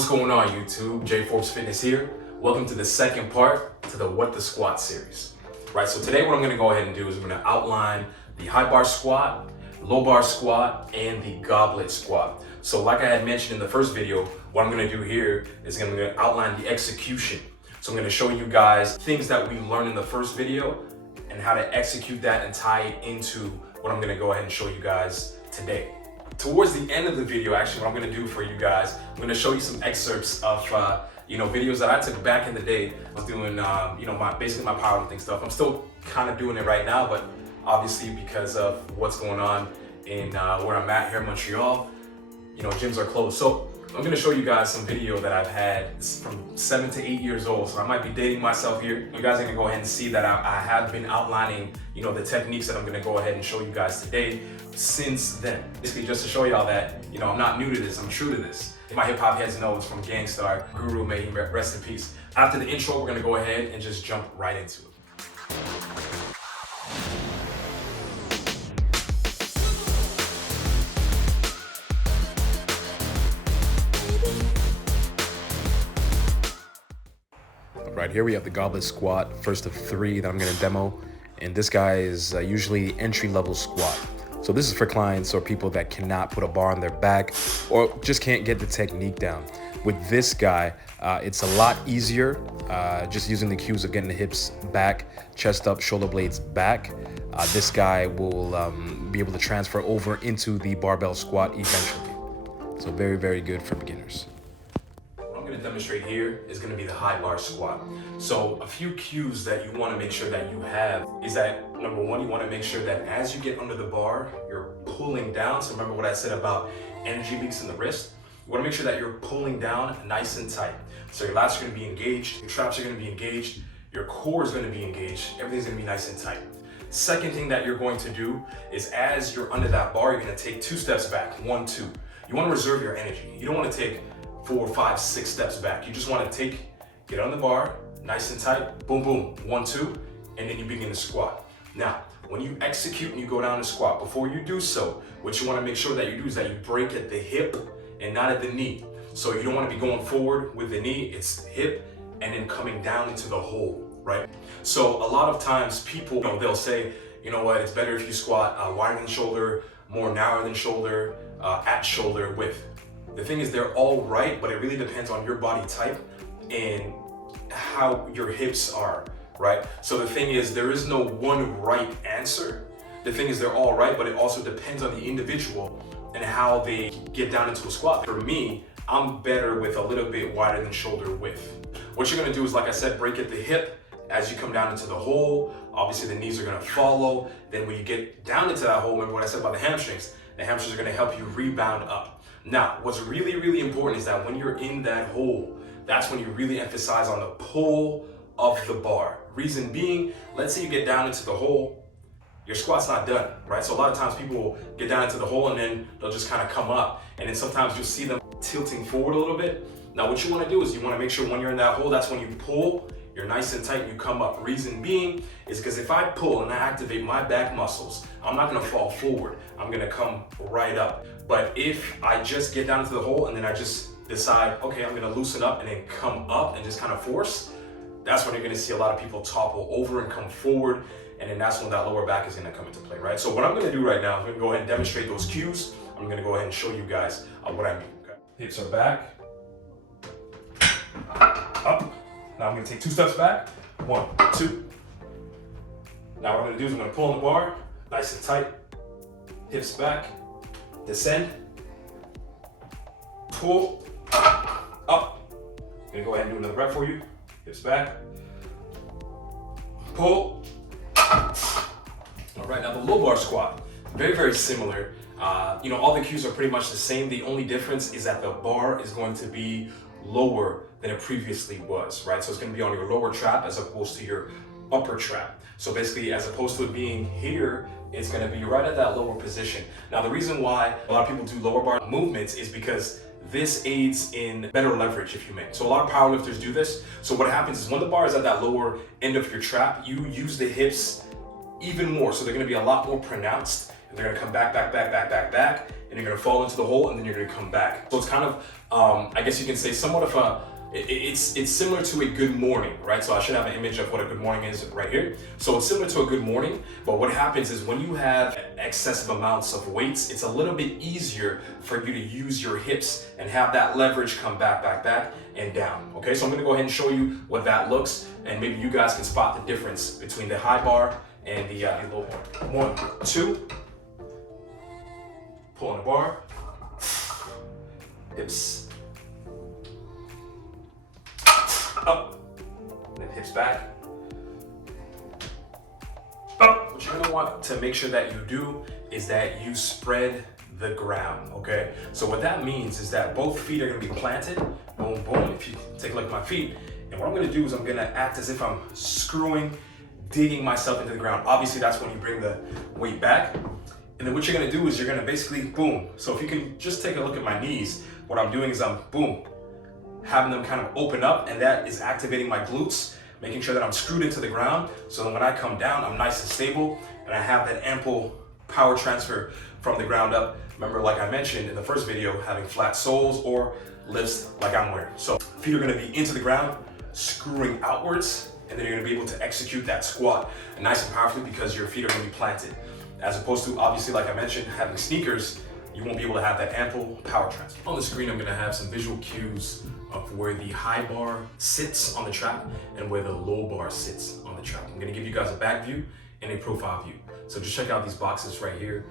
What's going on YouTube? J Forbes Fitness here. Welcome to the second part to the What the Squat series. Right, so today what I'm gonna go ahead and do is I'm gonna outline the high bar squat, low bar squat, and the goblet squat. So like I had mentioned in the first video, what I'm gonna do here is I'm gonna outline the execution. So I'm gonna show you guys things that we learned in the first video and how to execute that and tie it into what I'm gonna go ahead and show you guys today. Towards the end of the video, actually, what I'm gonna do for you guys, I'm gonna show you some excerpts of videos that I took back in the day. I was doing basically my powerlifting stuff. I'm still kind of doing it right now, but obviously because of what's going on in where I'm at here in Montreal, gyms are closed. So I'm gonna show you guys some video that I've had from 7 to 8 years old. So I might be dating myself here. You guys are gonna go ahead and see that I have been outlining, the techniques that I'm gonna go ahead and show you guys today since then. Basically just to show y'all that, I'm not new to this, I'm true to this. My hip hop heads know it's from Gangstar Guru, may he rest in peace. After the intro, we're gonna go ahead and just jump right into it. Right, here we have the goblet squat, first of 3 that I'm gonna demo. And this guy is usually entry-level squat. So this is for clients or people that cannot put a bar on their back or just can't get the technique down. With this guy, it's a lot easier, just using the cues of getting the hips back, chest up, shoulder blades back. This guy will be able to transfer over into the barbell squat eventually. So very, very good for beginners. To demonstrate here is going to be the high bar squat. So a few cues that you want to make sure that you have is that number one, you want to make sure that as you get under the bar, you're pulling down. So remember what I said about energy leaks in the wrist. You want to make sure that you're pulling down nice and tight. So your lats are going to be engaged, your traps are going to be engaged, your core is going to be engaged, everything's going to be nice and tight. Second thing that you're going to do is as you're under that bar, you're going to take 2 steps back, 1, 2. You want to reserve your energy. You don't want to take 4, 5, 6 steps back. You just want to get on the bar, nice and tight, boom, boom, 1, 2, and then you begin to squat. Now, when you execute and you go down to squat, before you do so, what you want to make sure that you do is that you break at the hip and not at the knee. So you don't want to be going forward with the knee, it's hip and then coming down into the hole, right? So a lot of times people, they'll say, you know what, it's better if you squat wider than shoulder, more narrow than shoulder, at shoulder width. The thing is, they're all right, but it really depends on your body type and how your hips are, right? So the thing is, there is no one right answer. The thing is, they're all right, but it also depends on the individual and how they get down into a squat. For me, I'm better with a little bit wider than shoulder width. What you're gonna do is, like I said, break at the hip. As you come down into the hole, obviously the knees are gonna follow. Then when you get down into that hole, remember what I said about the hamstrings are gonna help you rebound up. Now, what's really, really important is that when you're in that hole, that's when you really emphasize on the pull of the bar. Reason being, let's say you get down into the hole, your squat's not done, right? So a lot of times people will get down into the hole and then they'll just kind of come up. And then sometimes you'll see them tilting forward a little bit. Now, what you want to do is you want to make sure when you're in that hole, that's when you pull, you're nice and tight and you come up. Reason being is because if I pull and I activate my back muscles, I'm not gonna fall forward. I'm gonna come right up. But if I just get down into the hole and then I just decide, okay, I'm gonna loosen up and then come up and just kind of force, that's when you're gonna see a lot of people topple over and come forward. And then that's when that lower back is gonna come into play, right? So what I'm gonna do right now, I'm gonna go ahead and demonstrate those cues. I'm gonna go ahead and show you guys what I mean, okay? Hips are back, up. Now I'm gonna take 2 steps back, 1, 2. Now what I'm gonna do is I'm gonna pull on the bar, nice and tight, hips back, descend, pull, up. I'm gonna go ahead and do another rep for you, hips back, pull. All right, now the low bar squat, very, very similar. All the cues are pretty much the same. The only difference is that the bar is going to be lower than it previously was, right? So it's gonna be on your lower trap as opposed to your upper trap. So basically, as opposed to it being here, it's gonna be right at that lower position. Now, the reason why a lot of people do lower bar movements is because this aids in better leverage, if you may. So a lot of powerlifters do this. So what happens is when the bar is at that lower end of your trap, you use the hips even more. So they're gonna be a lot more pronounced. And they're gonna come back, back, back, back, back, back. and you're gonna fall into the hole, and then you're gonna come back. So it's kind of, I guess you can say somewhat of a, it's similar to a good morning, right? So I should have an image of what a good morning is right here. So it's similar to a good morning, but what happens is when you have excessive amounts of weights, it's a little bit easier for you to use your hips and have that leverage come back, and down. Okay, so I'm gonna go ahead and show you what that looks, and maybe you guys can spot the difference between the high bar and the low bar. 1, 2, pull on the bar, hips, up, and then hips back, up. What you're gonna want to make sure that you do is that you spread the ground, okay? So what that means is that both feet are gonna be planted, boom, boom. If you take a look at my feet, and what I'm gonna do is I'm gonna act as if I'm screwing, digging myself into the ground. Obviously, that's when you bring the weight back. And then what you're gonna do is you're gonna basically, boom. So if you can just take a look at my knees, what I'm doing is I'm, boom, having them kind of open up, and that is activating my glutes, making sure that I'm screwed into the ground, so that when I come down, I'm nice and stable, and I have that ample power transfer from the ground up. Remember, like I mentioned in the first video, having flat soles or lifts like I'm wearing. So feet are gonna be into the ground, screwing outwards, and then you're gonna be able to execute that squat nice and powerfully because your feet are gonna be planted. As opposed to, obviously, like I mentioned, having sneakers, you won't be able to have that ample power transfer. On the screen, I'm gonna have some visual cues of where the high bar sits on the trap and where the low bar sits on the trap. I'm gonna give you guys a back view and a profile view. So just check out these boxes right here,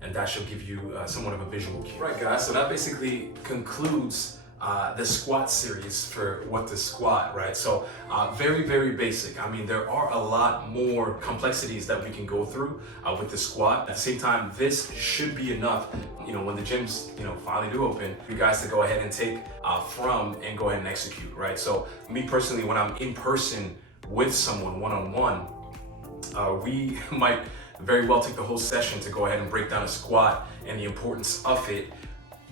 and that should give you somewhat of a visual cue. Right, guys, so that basically concludes the squat series for what to squat, right? So very, very basic. I mean, there are a lot more complexities that we can go through with the squat. At the same time, this should be enough, you know, when the gyms, you know, finally do open, you guys to go ahead and take from and go ahead and execute, right? So me personally, when I'm in person with someone one-on-one, we might very well take the whole session to go ahead and break down a squat and the importance of it,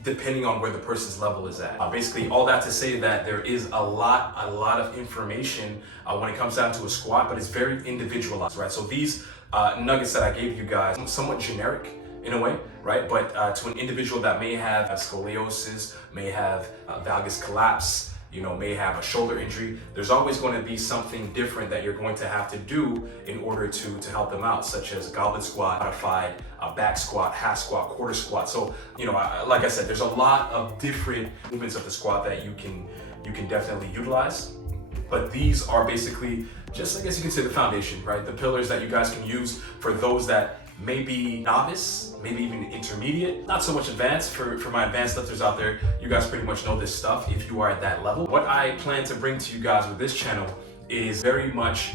depending on where the person's level is at. Basically, all that to say that there is a lot of information when it comes down to a squat, but it's very individualized, right? So these nuggets that I gave you guys, somewhat generic in a way, right? But to an individual that may have scoliosis, may have valgus collapse, you know, may have a shoulder injury, there's always going to be something different that you're going to have to do in order to help them out, such as a goblet squat, modified back squat, half squat, quarter squat. So, you know, like I said, there's a lot of different movements of the squat that you can definitely utilize. But these are basically just, I guess you can say, the foundation, right? The pillars that you guys can use for those that maybe novice, maybe even intermediate, not so much advanced. For my advanced lifters out there, you guys pretty much know this stuff if you are at that level. What I plan to bring to you guys with this channel is very much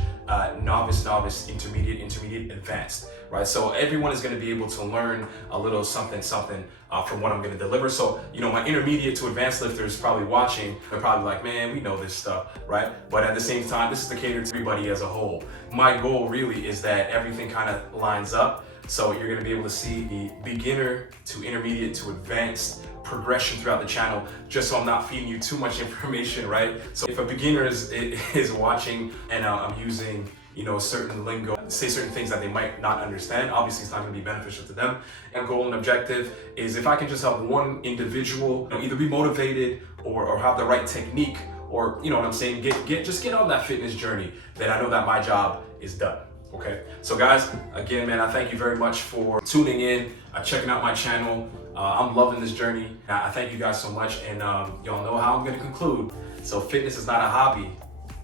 novice, intermediate, advanced, right? So everyone is going to be able to learn a little something from what I'm going to deliver. So, you know, my intermediate to advanced lifters probably watching, they're probably like, man, we know this stuff, right? But at the same time, this is to cater to everybody as a whole. My goal really is that everything kind of lines up. So you're gonna be able to see the beginner to intermediate to advanced progression throughout the channel, just so I'm not feeding you too much information, right? So if a beginner is watching and I'm using, you know, certain lingo, say certain things that they might not understand, obviously it's not gonna be beneficial to them. And goal and objective is if I can just help one individual, you know, either be motivated or have the right technique, or, you know what I'm saying, just get on that fitness journey, then I know that my job is done. Okay, so guys, again, man, I thank you very much for tuning in, checking out my channel. I'm loving this journey. I thank you guys so much, and y'all know how I'm gonna conclude. So fitness is not a hobby,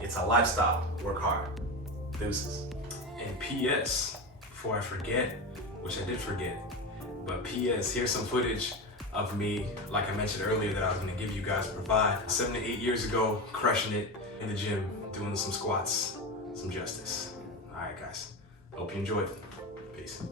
it's a lifestyle. Work hard. Deuces. And P.S., before I forget, which I did forget, but P.S., here's some footage of me, like I mentioned earlier, that I was gonna give you guys, provide 7 to 8 years ago, crushing it in the gym, doing some squats, some justice. All right, guys. Hope you enjoyed. Peace.